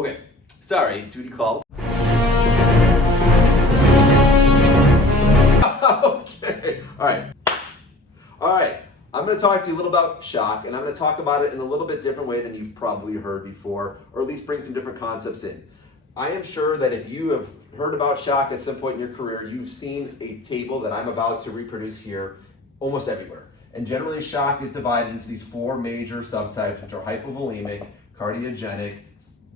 Okay, sorry, duty called. Okay, all right. I'm going to talk to you a little about shock, and I'm going to talk about it in a little bit different way than you've probably heard before, or at least bring some different concepts in. I am sure that if you have heard about shock at some point in your career, you've seen a table that I'm about to reproduce here almost everywhere. And generally, shock is divided into these four major subtypes, which are hypovolemic, cardiogenic,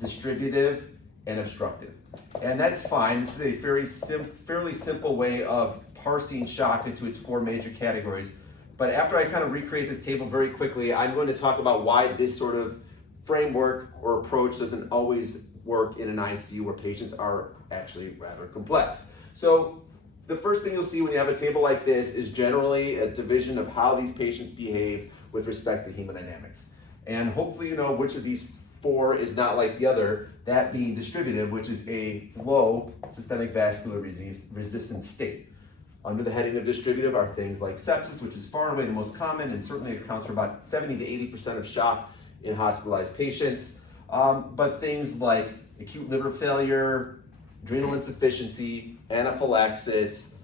distributive, and obstructive. And that's fine. This is a fairly simple way of parsing shock into its four major categories. But after I kind of recreate this table very quickly, I'm going to talk about why this sort of framework or approach doesn't always work in an ICU where patients are actually rather complex. So the first thing you'll see when you have a table like this is generally a division of how these patients behave with respect to hemodynamics. And hopefully you know which of these four is not like the other, that being distributive, which is a low systemic vascular resistance state. Under the heading of distributive are things like sepsis, which is far and away the most common and certainly accounts for about 70 to 80% of shock in hospitalized patients. But things like acute liver failure, adrenal insufficiency, anaphylaxis,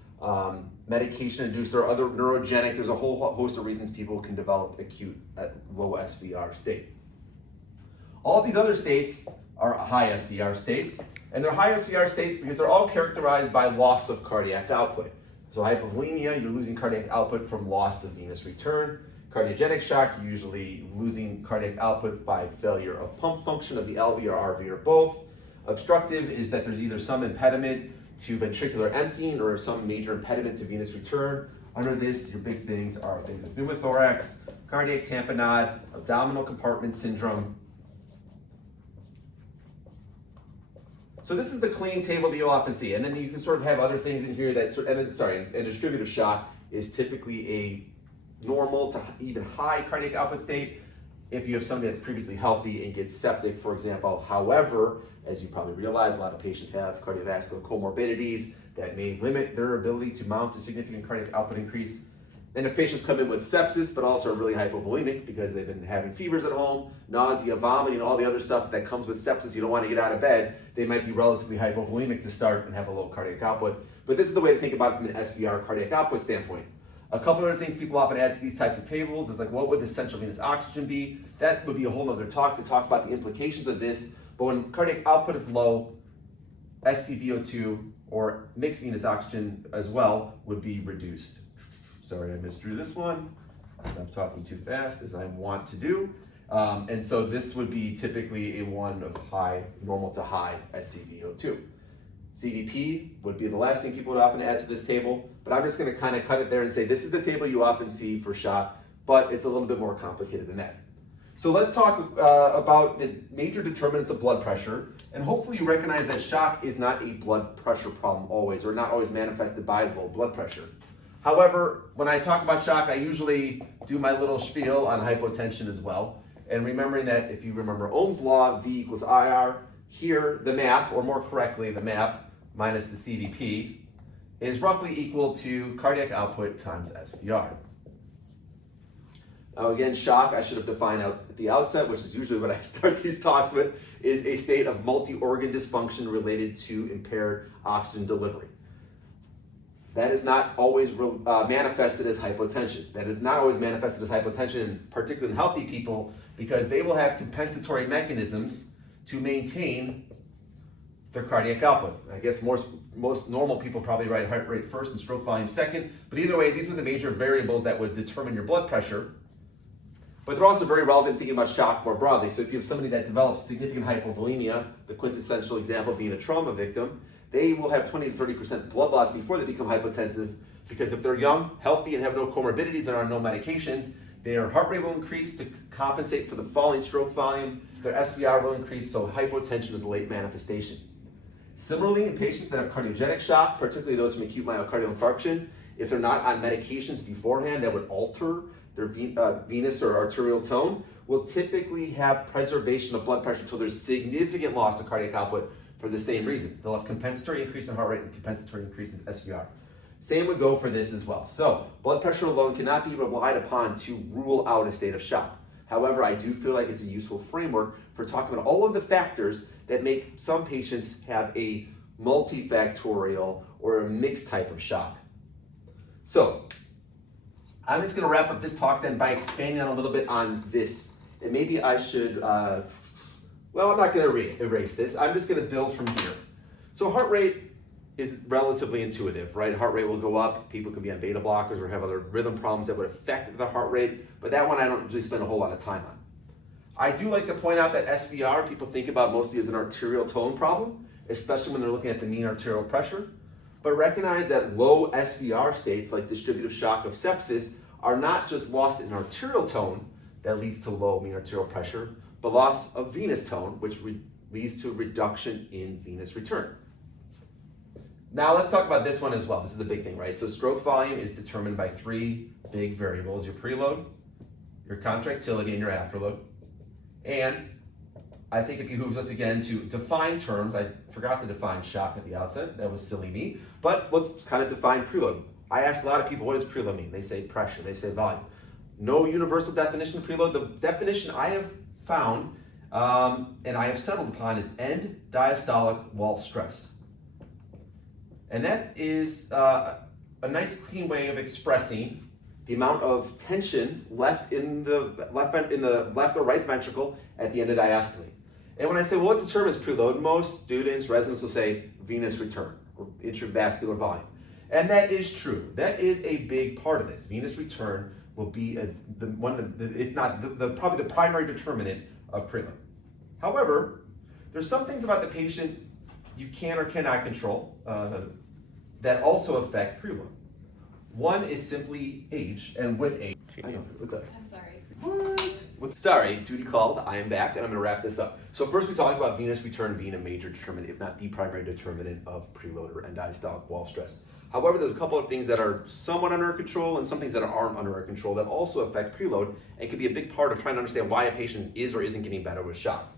medication-induced or other neurogenic, there's a whole host of reasons people can develop acute at low SVR state. All of these other states are high SVR states, and they're high SVR states because they're all characterized by loss of cardiac output. So hypovolemia, you're losing cardiac output from loss of venous return. Cardiogenic shock, you're usually losing cardiac output by failure of pump function of the LV or RV or both. Obstructive is that there's either some impediment to ventricular emptying or some major impediment to venous return. Under this, your big things are things like pneumothorax, cardiac tamponade, abdominal compartment syndrome. So this is the clean table that you'll often see, and then you can sort of have other things in here that, and distributive shock is typically a normal to even high cardiac output state if you have somebody that's previously healthy and gets septic, for example. However, as you probably realize, a lot of patients have cardiovascular comorbidities that may limit their ability to mount a significant cardiac output increase. And if patients come in with sepsis, but also are really hypovolemic because they've been having fevers at home, nausea, vomiting, all the other stuff that comes with sepsis, you don't want to get out of bed, they might be relatively hypovolemic to start and have a low cardiac output. But this is the way to think about it from an SVR cardiac output standpoint. A couple other things people often add to these types of tables is like, what would the central venous oxygen be? That would be a whole other talk to talk about the implications of this. But when cardiac output is low, SCVO2 or mixed venous oxygen as well would be reduced. Sorry, I misdrew this one because I'm talking too fast as I want to do. And so this would be typically a one of high, normal to high SCVO2. CVP would be the last thing people would often add to this table, but I'm just going to kind of cut it there and say this is the table you often see for shock, but it's a little bit more complicated than that. So let's talk about the major determinants of blood pressure, and hopefully you recognize that shock is not a blood pressure problem always, or not always manifested by low blood pressure. However, when I talk about shock, I usually do my little spiel on hypotension as well. And remembering that if you remember Ohm's law, V equals IR, here the MAP, or more correctly, the MAP minus the CVP, is roughly equal to cardiac output times SVR. Now again, shock, I should have defined out at the outset, which is usually what I start these talks with, is a state of multi-organ dysfunction related to impaired oxygen delivery. That is not always manifested as hypotension. That is not always manifested as hypotension, particularly in healthy people, because they will have compensatory mechanisms to maintain their cardiac output. I guess most normal people probably write heart rate first and stroke volume second, but either way, these are the major variables that would determine your blood pressure. But they're also very relevant thinking about shock more broadly. So if you have somebody that develops significant hypovolemia, the quintessential example being a trauma victim, they will have 20 to 30% blood loss before they become hypotensive, because if they're young, healthy, and have no comorbidities and are on no medications, their heart rate will increase to compensate for the falling stroke volume, their SVR will increase, so hypotension is a late manifestation. Similarly, in patients that have cardiogenic shock, particularly those from acute myocardial infarction, if they're not on medications beforehand that would alter their venous or arterial tone, will typically have preservation of blood pressure until there's significant loss of cardiac output for the same reason. They'll have compensatory increase in heart rate and compensatory increase in SVR. Same would go for this as well. So blood pressure alone cannot be relied upon to rule out a state of shock. However, I do feel like it's a useful framework for talking about all of the factors that make some patients have a multifactorial or a mixed type of shock. So I'm just going to wrap up this talk then by expanding on a little bit on this. And maybe I should, well, I'm not going to erase this. I'm just going to build from here. So heart rate is relatively intuitive, right? Heart rate will go up. People can be on beta blockers or have other rhythm problems that would affect the heart rate, but that one I don't usually spend a whole lot of time on. I do like to point out that SVR, people think about mostly as an arterial tone problem, especially when they're looking at the mean arterial pressure. But recognize that low SVR states, like distributive shock of sepsis, are not just loss in arterial tone that leads to low mean arterial pressure, but loss of venous tone, which leads to reduction in venous return. Now let's talk about this one as well. This is a big thing, right? So stroke volume is determined by three big variables: your preload, your contractility, and your afterload. And I think it behooves us again to define terms. I forgot to define shock at the outset. That was silly me. But let's kind of define preload. I ask a lot of people, what does preload mean? They say pressure, they say volume. No universal definition of preload. The definition I have found and I have settled upon is end diastolic wall stress. And that is a nice clean way of expressing the amount of tension left in the left or right ventricle at the end of diastole. And when I say, well, what determines preload, most students, residents will say venous return or intravascular volume. And that is true. That is a big part of this. Venous return will be if not probably the primary determinant of preload. However, there's some things about the patient you can or cannot control that also affect preload. One is simply age, and with age. I know. What's up? I'm sorry. What? Sorry, duty called. I am back, and I'm going to wrap this up. So first, we talked about venous return being a major determinant, if not the primary determinant of preload or end diastolic wall stress. However, there's a couple of things that are somewhat under our control and some things that aren't under our control that also affect preload and can be a big part of trying to understand why a patient is or isn't getting better with shock.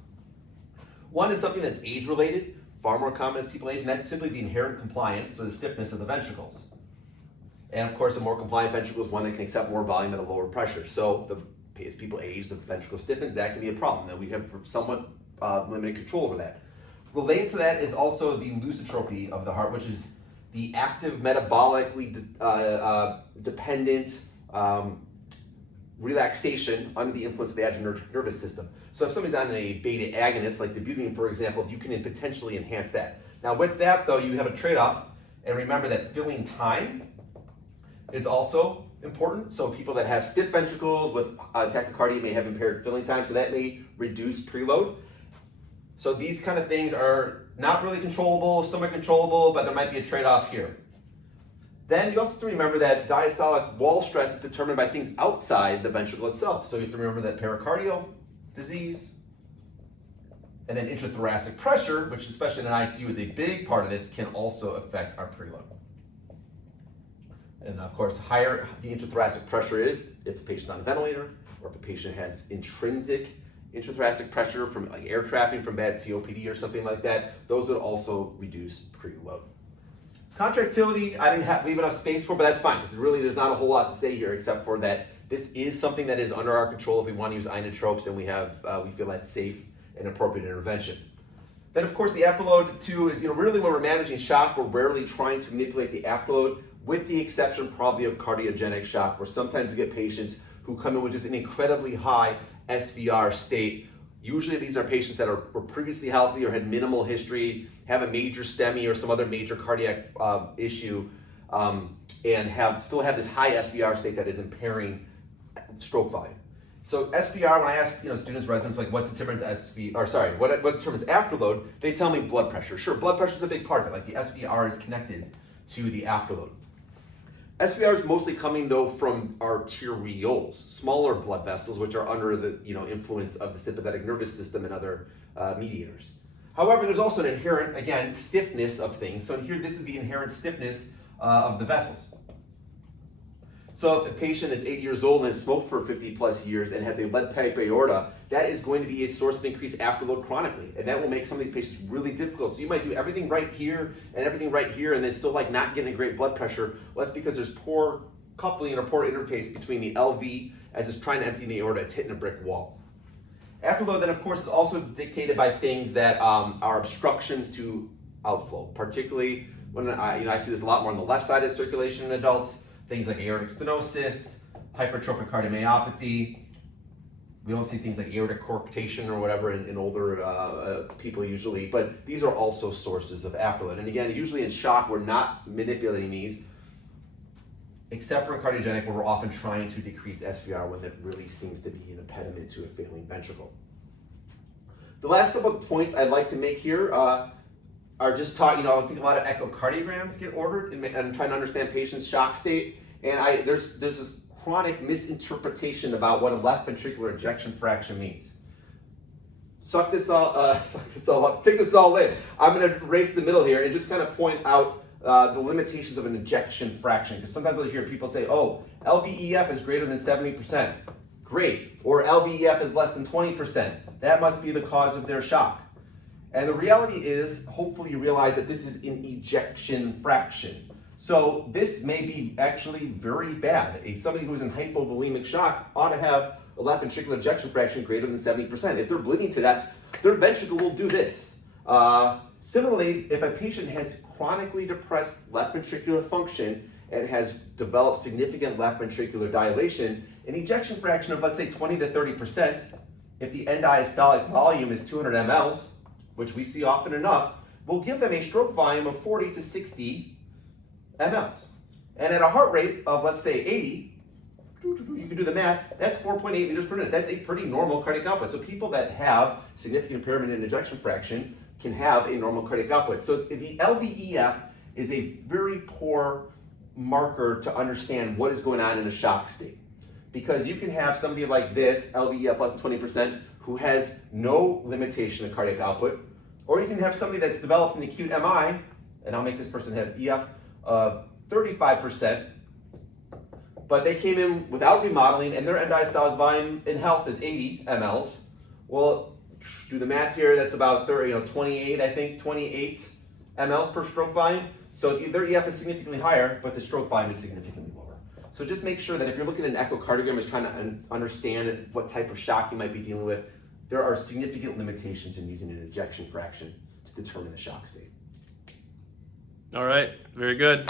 One is something that's age-related, far more common as people age, and that's simply the inherent compliance, so the stiffness of the ventricles. And of course, a more compliant ventricle is one that can accept more volume at a lower pressure. So as people age, the ventricle stiffens, that can be a problem. That we have somewhat limited control over that. Related to that is also the lusitropy of the heart, which is the active metabolically dependent relaxation under the influence of the adrenergic nervous system. So if somebody's on a beta agonist, like dobutamine, for example, you can potentially enhance that. Now with that though, you have a trade-off, and remember that filling time is also important. So people that have stiff ventricles with tachycardia may have impaired filling time, so that may reduce preload. So these kind of things are not really controllable, somewhat controllable, but there might be a trade-off here. Then you also have to remember that diastolic wall stress is determined by things outside the ventricle itself. So you have to remember that pericardial disease, and then intrathoracic pressure, which especially in an ICU is a big part of this, can also affect our preload. And of course, higher the intrathoracic pressure is if the patient's on a ventilator, or if the patient has intrinsic intrathoracic pressure from like air trapping from bad COPD or something like that, those would also reduce preload. Contractility, I didn't leave enough space for, but that's fine, because really there's not a whole lot to say here except for that this is something that is under our control if we want to use inotropes and we feel that's safe and appropriate intervention. Then of course the afterload too is, really when we're managing shock, we're rarely trying to manipulate the afterload, with the exception probably of cardiogenic shock, where sometimes you get patients who come in with just an incredibly high SVR state. Usually these are patients that were previously healthy or had minimal history, have a major STEMI or some other major cardiac issue, and still have this high SVR state that is impairing stroke volume. So SVR, when I ask students, residents, like what determines what determines afterload, they tell me blood pressure. Sure, blood pressure is a big part of it. Like the SVR is connected to the afterload. SVR is mostly coming though from arterioles, smaller blood vessels, which are under the influence of the sympathetic nervous system and other mediators. However, there's also an inherent, again, stiffness of things. So here, this is the inherent stiffness of the vessels. So if a patient is 80 years old and has smoked for 50 plus years and has a lead pipe aorta, that is going to be a source of increased afterload chronically. And that will make some of these patients really difficult. So you might do everything right here and everything right here and then still not getting a great blood pressure. Well, that's because there's poor coupling or poor interface between the LV as it's trying to empty the aorta, it's hitting a brick wall. Afterload then, of course, is also dictated by things that are obstructions to outflow, particularly when I see this a lot more on the left side of circulation in adults, things like aortic stenosis, hypertrophic cardiomyopathy. We don't see things like aortic coarctation or whatever in older people usually, but these are also sources of afterload. And again, usually in shock, we're not manipulating these, except for in cardiogenic, where we're often trying to decrease SVR when that really seems to be an impediment to a failing ventricle. The last couple of points I'd like to make here are just I think a lot of echocardiograms get ordered and trying to understand patients' shock state. And there's this chronic misinterpretation about what a left ventricular ejection fraction means. Suck this all up, take this all in. I'm going to race the middle here and just kind of point out the limitations of an ejection fraction. Because sometimes you'll hear people say, oh, LVEF is greater than 70%. Great. Or LVEF is less than 20%. That must be the cause of their shock. And the reality is, hopefully you realize that this is an ejection fraction. So this may be actually very bad. Somebody who's in hypovolemic shock ought to have a left ventricular ejection fraction greater than 70%. If they're bleeding to that, their ventricle will do this. Similarly, if a patient has chronically depressed left ventricular function and has developed significant left ventricular dilation, an ejection fraction of, let's say, 20 to 30%, if the end diastolic volume is 200 mLs, which we see often enough, will give them a stroke volume of 40 to 60 mLs. And at a heart rate of, let's say, 80, you can do the math, that's 4.8 liters per minute. That's a pretty normal cardiac output. So people that have significant impairment in ejection fraction can have a normal cardiac output. So the LVEF is a very poor marker to understand what is going on in a shock state. Because you can have somebody like this, LVEF less than 20%, who has no limitation in cardiac output, or you can have somebody that's developed an acute MI, and I'll make this person have EF of 35%, but they came in without remodeling and their end diastolic volume in health is 80 mLs. Well, do the math here, that's about 28 mLs per stroke volume. So their EF is significantly higher, but the stroke volume is significantly lower. So just make sure that if you're looking at an echocardiogram is trying to understand what type of shock you might be dealing with, there are significant limitations in using an ejection fraction to determine the shock state. All right, very good.